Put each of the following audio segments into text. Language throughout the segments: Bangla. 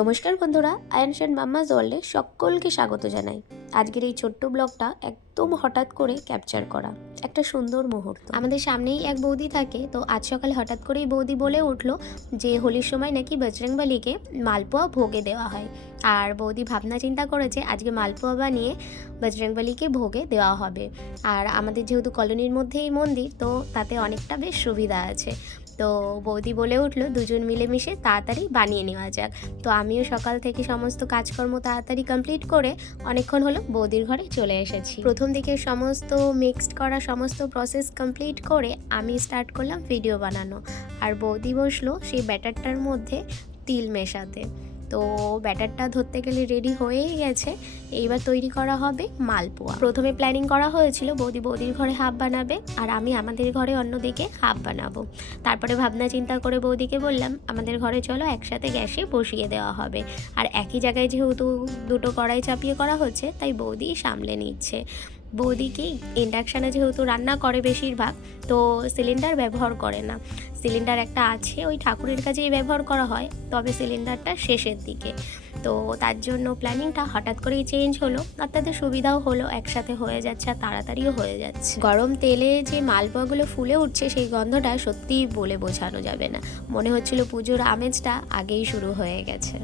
নমস্কার বন্ধুরা, আয়ানস অ্যান্ড মাম্মাস ওয়ার্ল্ডে সকলকে স্বাগত জানাই। আজকের এই ছোট্ট ব্লগটা একদম হঠাৎ করে ক্যাপচার করা একটা সুন্দর মুহূর্ত। আমাদের সামনেই এক বৌদি থাকে, তো আজ সকালে হঠাৎ করেই বৌদি বলে উঠলো যে হোলির সময় নাকি বজরংবলীকে মালপোয়া ভোগে দেওয়া হয়। আর বৌদি ভাবনা চিন্তা করেছে আজকে মালপোয়া বানিয়ে বজরংবলীকে ভোগে দেওয়া হবে। আর আমাদের যেহেতু কলোনির মধ্যেই মন্দির, তো তাতে অনেকটা বেশ সুবিধা আছে। তো বৌদি বলে উঠলো দুজন মিলেমিশে তাড়াতাড়ি বানিয়ে নেওয়া যাক। তো আমিও সকাল থেকে সমস্ত কাজকর্ম তাড়াতাড়ি কমপ্লিট করে অনেকক্ষণ হলো বৌদির ঘরে চলে এসেছি। প্রথম দিকে সমস্ত মিক্সড করা সমস্ত প্রসেস কমপ্লিট করে আমি স্টার্ট করলাম ভিডিও বানানো। আর বৌদি বসলো সেই ব্যাটারটার মধ্যে তিল মেশাতে। তো ব্যাটারটা ধরতে গেলে রেডি হয়েই গেছে, এইবার তৈরি করা হবে মালপোয়া। প্রথমে প্ল্যানিং করা হয়েছিল বৌদির ঘরে হাফ বানাবে আর আমি আমাদের ঘরে অন্যদিকে হাফ বানাবো। তারপরে ভাবনা চিন্তা করে বৌদিকে বললাম আমাদের ঘরে চলো একসাথে গ্যাসে বসিয়ে দেওয়া হবে। আর একই জায়গায় যেহেতু দুটো কড়াই চাপিয়ে করা হচ্ছে, তাই বৌদি সামলে নিচ্ছে। বৌদিকে ইন্ডাকশানে যেহেতু রান্না করে বেশিরভাগ, তো সিলিন্ডার ব্যবহার করে না। সিলিন্ডার একটা আছে, ওই ঠাকুরের কাছেই ব্যবহার করা হয়, তবে সিলিন্ডারটা শেষের দিকে। তো তার জন্য প্ল্যানিংটা হঠাৎ করেই চেঞ্জ হলো, আর তাতে সুবিধাও হলো, একসাথে হয়ে যাচ্ছে আর তাড়াতাড়িও হয়ে যাচ্ছে। গরম তেলে যে মালপোয়াগুলো ফুলে উঠছে সেই গন্ধটা সত্যিই বলে বোঝানো যাবে না। মনে হচ্ছিল পুজোর আমেজটা আগেই শুরু হয়ে গেছে।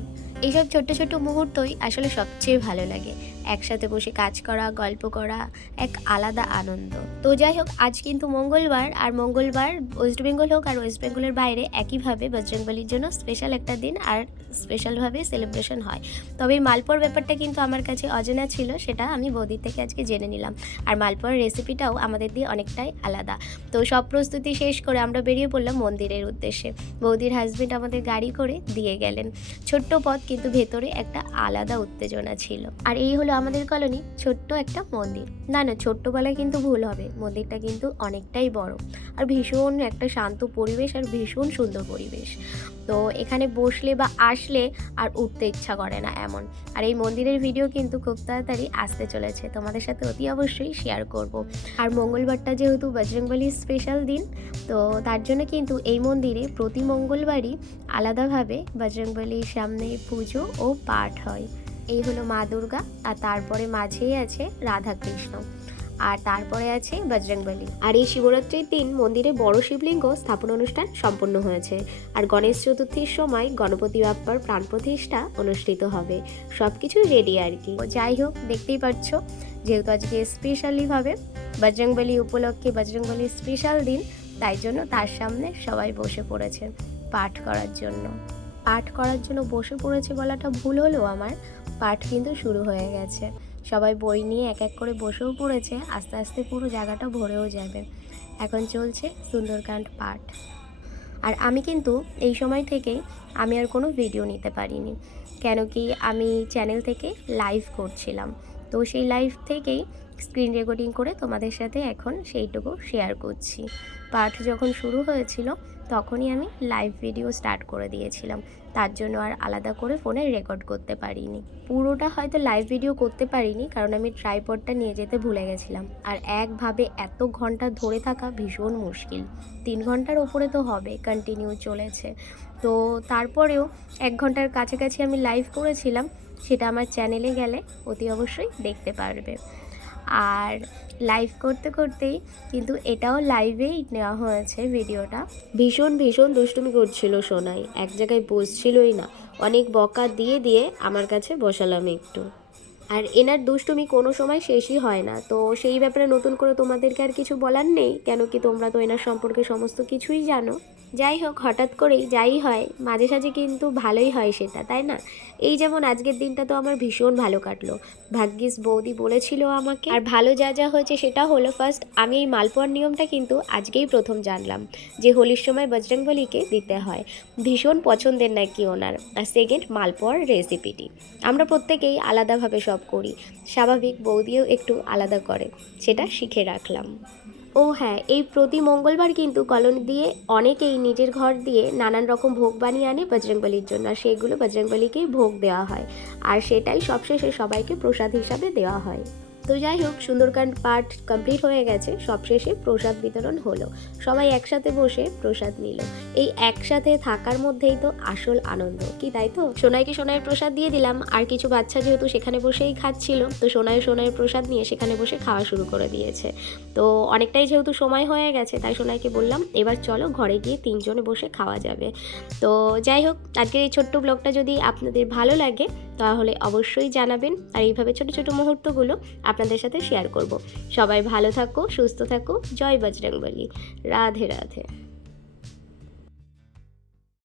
এইসব ছোট্ট ছোট্ট মুহূর্তই আসলে সবচেয়ে ভালো লাগে। একসাথে বসে কাজ করা, গল্প করা এক আলাদা আনন্দ। তো যাই হোক, আজ কিন্তু মঙ্গলবার, আর মঙ্গলবার ওয়েস্ট বেঙ্গল হোক আর ওয়েস্ট বেঙ্গলের বাইরে একইভাবে বজরংবলীর জন্য স্পেশাল একটা দিন আর স্পেশালভাবে সেলিব্রেশন হয়। তবে এই মালপোয়ার ব্যাপারটা কিন্তু আমার কাছে অজানা ছিল, সেটা আমি বৌদির থেকে আজকে জেনে নিলাম। আর মালপোয়ার রেসিপিটাও আমাদের দিয়ে অনেকটাই আলাদা। তো সব প্রস্তুতি শেষ করে আমরা বেরিয়ে পড়লাম মন্দিরের উদ্দেশ্যে। বৌদির হাজবেন্ড আমাদের গাড়ি করে দিয়ে গেলেন। ছোট্ট পথ, কিন্তু ভেতরে একটা আলাদা উত্তেজনা ছিল। আর এই হলো আমাদের কলোনি ছোট্ট একটা মন্দির। না, ছোট্ট বলায় কিন্তু ভুল হবে, মন্দিরটা কিন্তু অনেকটাই বড় আর ভীষণ একটা শান্ত পরিবেশ আর ভীষণ সুন্দর পরিবেশ। তো এখানে বসলে বা আসলে আর উঠতে ইচ্ছা করে না এমন। আর এই মন্দিরের ভিডিও কিন্তু খুব তাড়াতাড়ি আসতে চলেছে, তোমাদের সাথে অতি অবশ্যই শেয়ার করব। আর মঙ্গলবারটা যেহেতু বজরংবলীর স্পেশাল দিন, তো তার জন্য কিন্তু এই মন্দিরে প্রতি মঙ্গলবারই আলাদাভাবে বজরংবলীর সামনে পুজো ও পাঠ হয়। এই হলো মা দুর্গা, আর তারপরে মাঝেই আছে রাধাকৃষ্ণ, আর তারপরে আছে বজরংবলী। আর এই শিবরাত্রির দিন মন্দিরে বড় শিবলিঙ্গ স্থাপন অনুষ্ঠান সম্পন্ন হয়েছে। আর গণেশ চতুর্থীর সময় গণপতি বাপ্পার প্রাণ প্রতিষ্ঠা অনুষ্ঠিত হবে। সব কিছু রেডি আর কি। যাই হোক, দেখতেই পাচ্ছ যেহেতু আজকে স্পেশালিভাবে বজরংবলী উপলক্ষে বজরংবলীর স্পেশাল দিন, তাই জন্য তার সামনে সবাই বসে পড়েছে পাঠ করার জন্য। বসে পড়েছে বলাটা ভুল হলেও আমার, পাঠ কিন্তু শুরু হয়ে গেছে। সবাই বই নিয়ে এক এক করে বসেও পড়েছে, আস্তে আস্তে পুরো জায়গাটা ভরেও যাবে। এখন চলছে সুন্দরকাণ্ড পাঠ। আর আমি কিন্তু এই সময় থেকেই আমি আর কোনো ভিডিও নিতে পারিনি, কেন কি আমি চ্যানেল থেকে লাইভ করছিলাম। তো সেই লাইভ থেকেই স্ক্রিন রেকর্ডিং করে তোমাদের সাথে এখন সেইটুকু শেয়ার করছি। পাঠ যখন শুরু হয়েছিল তখনই আমি লাইভ ভিডিও স্টার্ট করে দিয়েছিলাম, তার জন্য আর আলাদা করে ফোনে রেকর্ড করতে পারিনি। পুরোটা হয়তো লাইভ ভিডিও করতে পারিনি, কারণ আমি ট্রাইপডটা নিয়ে যেতে ভুলে গেছিলাম। আর একভাবে এত ঘন্টা ধরে থাকা ভীষণ মুশকিল, 3 ঘন্টার ওপরে তো হবে কন্টিনিউ চলেছে। তো তারপরেও 1 ঘন্টার কাছাকাছি আমি লাইভ করেছিলাম, সেটা আমার চ্যানেলে গেলে অতি অবশ্যই দেখতে পারবে। আর লাইভ করতে করতেই কিন্তু এটাও লাইভেই নেওয়া হয়েছে ভিডিওটা। ভীষণ দুষ্টুমি করছিল সোনাই, এক জায়গায় বসছিলই না। অনেক বকা দিয়ে আমার কাছে বসালাম একটু। আর এনার দুষ্টুমি কোনো সময় শেষই হয় না, তো সেই ব্যাপারে নতুন করে তোমাদেরকে আর কিছু বলার নেই, কেন কি তোমরা তো এনার সম্পর্কে সমস্ত কিছুই জানো। যাই হোক, হঠাৎ করেই যাই হয় মাঝে সাঝে কিন্তু ভালোই হয় সেটা, তাই না? এই যেমন আজকের দিনটা তো আমার ভীষণ ভালো কাটলো, ভাগ্যিস বৌদি বলেছিল আমাকে। আর ভালো যা হয়েছে সেটা হলো, ফার্স্ট আমি এই মালপোয়ার নিয়মটা কিন্তু আজকেই প্রথম জানলাম যে হোলির সময় বজরংবলীকে দিতে হয়। ভীষণ পছন্দের নাকি ওনার। আর সেকেন্ড, মালপোয়ার রেসিপিটি আমরা প্রত্যেকেই আলাদাভাবে সব করি, স্বাভাবিক বৌদিও একটু আলাদা করে, সেটা শিখে রাখলাম। ও হ্যাঁ, এই প্রতি মঙ্গলবার কিন্তু কলোনি দিয়ে অনেকেই নিজের ঘর দিয়ে নানান রকম ভোগ বানিয়ে আনে বজরংবলীর জন্য, আর সেগুলো বজরংবলীকেই ভোগ দেওয়া হয়, আর সেটাই সবশেষে সবাইকে প্রসাদ হিসাবে দেওয়া হয়। তো যাই হোক, সুন্দরকাণ্ড পাঠ কমপ্লিট হয়ে গেছে, সবশেষে প্রসাদ বিতরণ হলো। সবাই একসাথে বসে প্রসাদ নিল। এই একসাথে থাকার মধ্যেই তো আসল আনন্দ, কি তাই তো? সোনাইকে সোনাইয়ের প্রসাদ দিয়ে দিলাম, আর কিছু বাচ্চা যেহেতু সেখানে বসেই খাচ্ছিল, তো সোনাইয়ের প্রসাদ নিয়ে সেখানে বসে খাওয়া শুরু করে দিয়েছে। তো অনেকটাই যেহেতু সময় হয়ে গেছে, তাই সোনাইকে বললাম এবার চলো ঘরে গিয়ে 3 জনে বসে খাওয়া যাবে। তো যাই হোক, আজকের এই ছোট্ট ব্লগটা যদি আপনাদের ভালো লাগে তাহলে অবশ্যই জানাবেন, আর এইভাবে ছোট ছোট মুহূর্তগুলো আপনাদের সাথে শেয়ার করব। সবাই ভালো থাকো, সুস্থ থাকো, জয় বজরংবলী, রাধে রাধে।